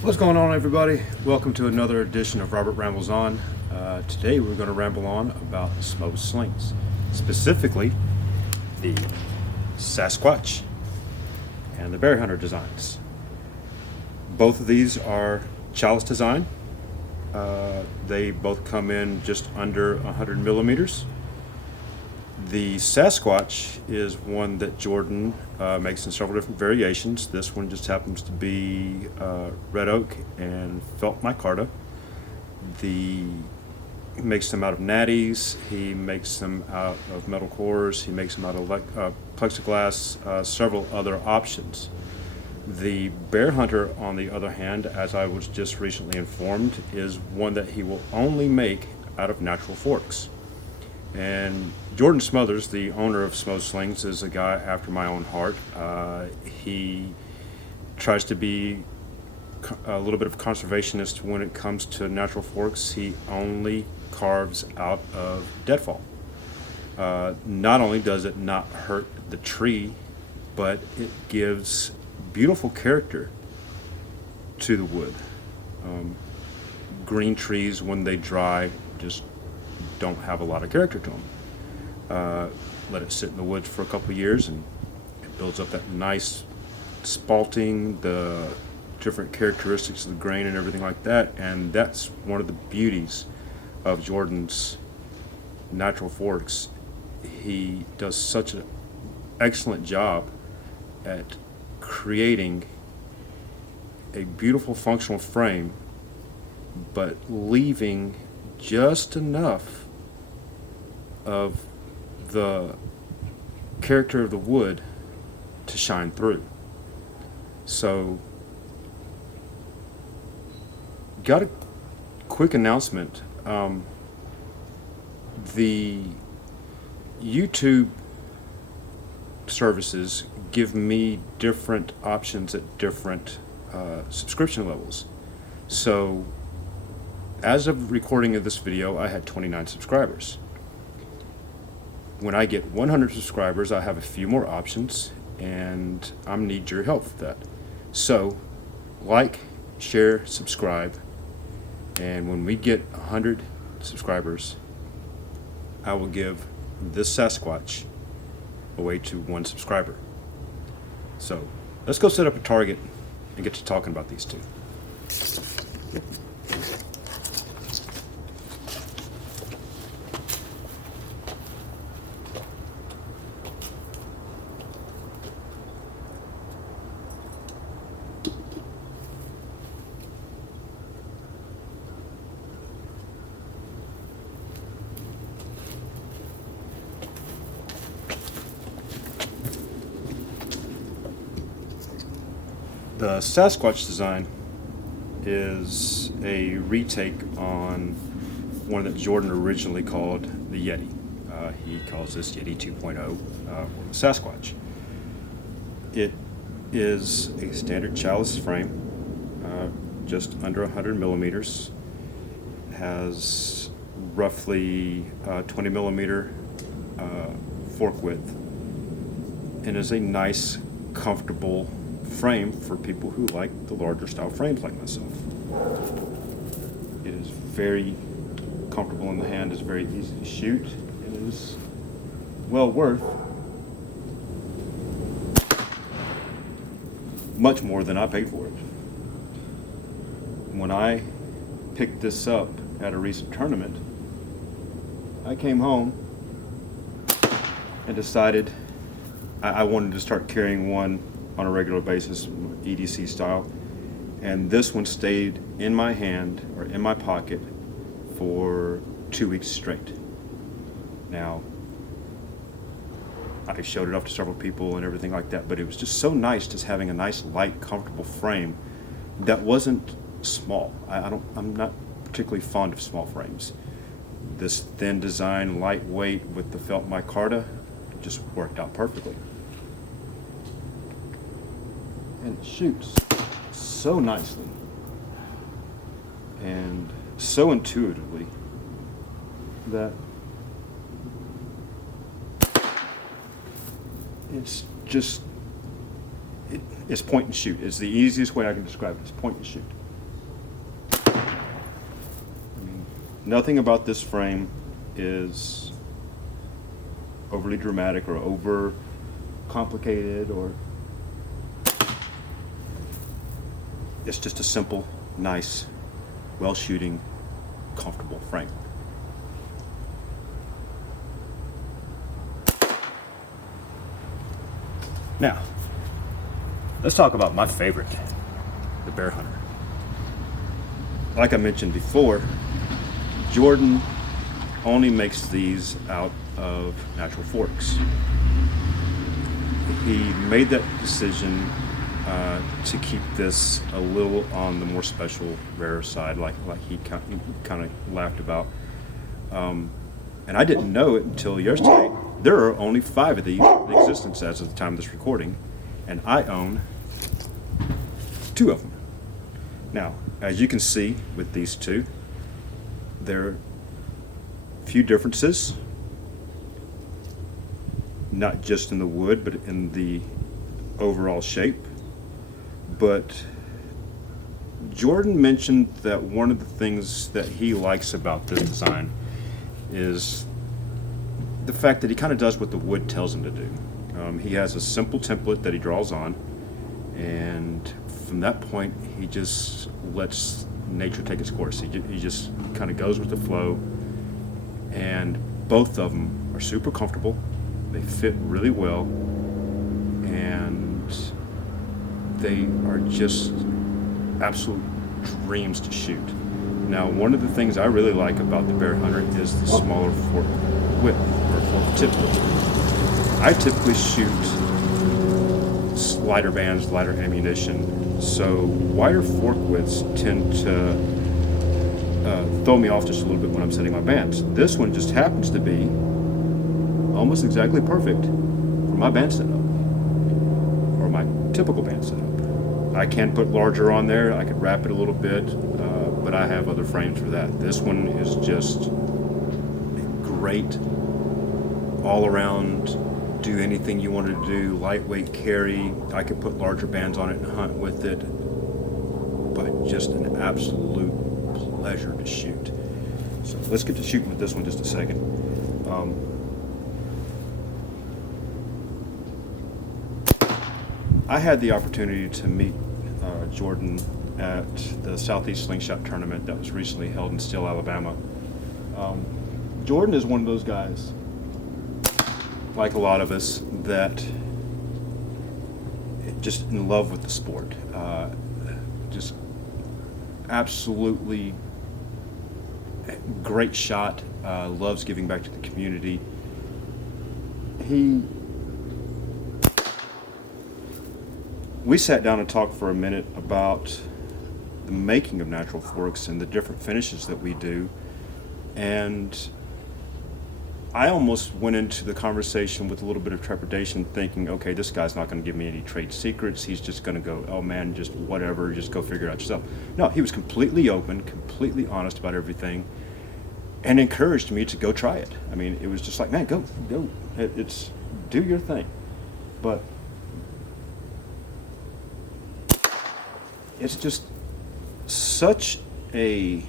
What's going on, everybody? Welcome to another edition of Robert Rambles On. Today we're going to ramble on about smoked slings, specifically the Sasquatch and the bear hunter designs. Both of these are chalice design. They both come in just under 100 millimeters. The Sasquatch is one that Jordan makes in several different variations. This one just happens to be red oak and felt micarta. He makes them out of natties. He makes them out of metal cores. He makes them out of plexiglass, several other options. The bear hunter, on the other hand, as I was just recently informed, is one that he will only make out of natural forks. And Jordan Smothers, the owner of Slings, is a guy after my own heart. He tries to be a little bit of conservationist when it comes to natural forks. He only carves out of deadfall. Not only does it not hurt the tree, but it gives beautiful character to the wood. Green trees, when they dry, just don't have a lot of character to them. Let it sit in the woods for a couple of years and it builds up that nice spalting, the different characteristics of the grain and everything like that. And that's one of the beauties of Jordan's natural forks. He does such an excellent job at creating a beautiful functional frame, but leaving just enough of the character of the wood to shine through. So, got a quick announcement. The YouTube services give me different options at different subscription levels. So, as of recording of this video, I had 29 subscribers. When I get 100 subscribers, I have a few more options, and I need your help for that. So, like, share, subscribe, and when we get 100 subscribers, I will give this Sasquatch away to one subscriber. So, let's go set up a target and get to talking about these two. The Sasquatch design is a retake on one that Jordan originally called the Yeti. He calls this Yeti 2.0 or the Sasquatch. It is a standard chalice frame, just under 100 millimeters. Has roughly 20 millimeter fork width, and is a nice, comfortable frame for people who like the larger style frames like myself. It is very comfortable in the hand, it's very easy to shoot, it is well worth much more than I paid for it. When I picked this up at a recent tournament, I came home and decided I wanted to start carrying one on a regular basis, EDC style, and this one stayed in my hand or in my pocket for 2 weeks straight. Now, I showed it off to several people and everything like that, but it was just so nice just having a nice, light, comfortable frame that wasn't small. I'm not particularly fond of small frames. This thin design, lightweight with the felt micarta just worked out perfectly. And it shoots so nicely and so intuitively that it's just, it's point and shoot. It's the easiest way I can describe it. It's point and shoot. Nothing about this frame is overly dramatic or over complicated, or it's just a simple, nice, well shooting, comfortable frame. Now, let's talk about my favorite, the Bear Hunter. Like I mentioned before, Jordan only makes these out of natural forks. He made that decision to keep this a little on the more special, rarer side, like he kind of laughed about. And I didn't know it until yesterday. There are only 5 of these in existence as of the time of this recording, and I own 2 of them. Now, as you can see with these 2, there are a few differences, not just in the wood, but in the overall shape. But Jordan mentioned that one of the things that he likes about this design is the fact that he kind of does what the wood tells him to do. He has a simple template that he draws on, and from that point he just lets nature take its course. He just kind of goes with the flow, and both of them are super comfortable. They fit really well, and they are just absolute dreams to shoot. Now, one of the things I really like about the Bear Hunter is the smaller fork width, or fork tip. I typically shoot lighter bands, lighter ammunition, so wider fork widths tend to throw me off just a little bit when I'm setting my bands. This one just happens to be almost exactly perfect for my band setup, or my typical band setup. I can put larger on there, I could wrap it a little bit, but I have other frames for that. This one is just great all around, do anything you wanted to do, lightweight carry. I could put larger bands on it and hunt with it, but just an absolute pleasure to shoot. So let's get to shooting with this one just a second. I had the opportunity to meet Jordan at the Southeast Slingshot tournament that was recently held in Steele, Alabama. Jordan is one of those guys, like a lot of us, that just in love with the sport. Just absolutely great shot, loves giving back to the community. We sat down and talked for a minute about the making of natural forks and the different finishes that we do, and I almost went into the conversation with a little bit of trepidation, thinking, okay, this guy's not going to give me any trade secrets. He's just going to go, oh man, just whatever, just go figure it out yourself. No, he was completely open, completely honest about everything, and encouraged me to go try it. I mean, it was just like, man, go. It's do your thing. But it's just such a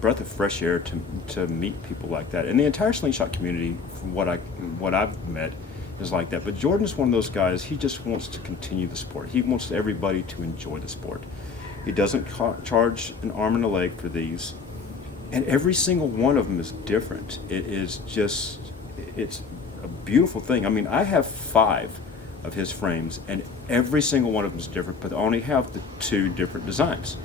breath of fresh air to meet people like that. And the entire slingshot community, from what I've met, is like that. But Jordan's one of those guys, he just wants to continue the sport. He wants everybody to enjoy the sport. He doesn't charge an arm and a leg for these. And every single one of them is different. It's a beautiful thing. I mean, I have 5 of his frames, and every single one of them is different, but I only have the 2 different designs.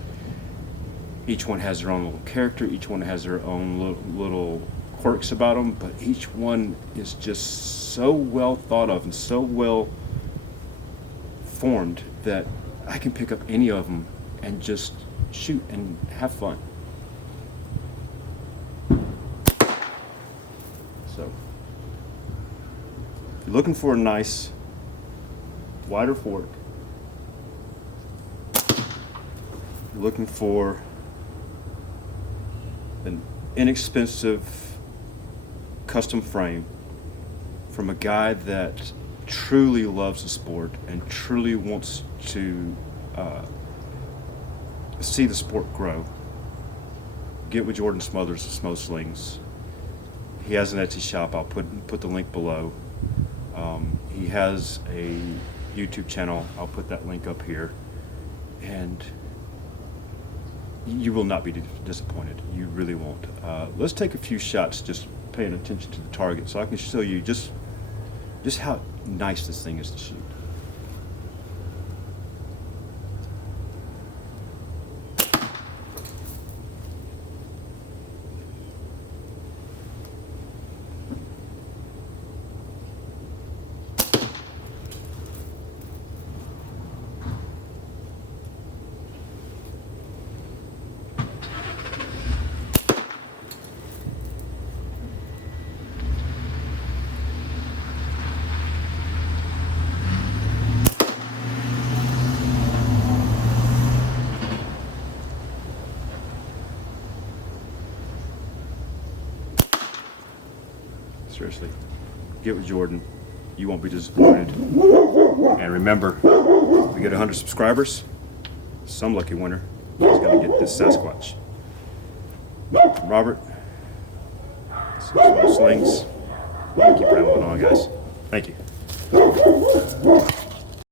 Each one has their own little character, each one has their own little quirks about them, but each one is just so well thought of and so well formed that I can pick up any of them and just shoot and have fun. So, if you're looking for a nice wider fork, you're looking for an inexpensive custom frame from a guy that truly loves the sport and truly wants to see the sport grow, get with Jordan Smothers of Smo Slings. He has an Etsy shop. I'll put the link below. He has a YouTube channel. I'll put that link up here. And you will not be disappointed. You really won't. Let's take a few shots just paying attention to the target so I can show you just how nice this thing is to shoot. Seriously, get with Jordan. You won't be disappointed. And remember, we get 100 subscribers, some lucky winner is going to get this Sasquatch. From Robert, Slings. Keep rambling on, guys. Thank you.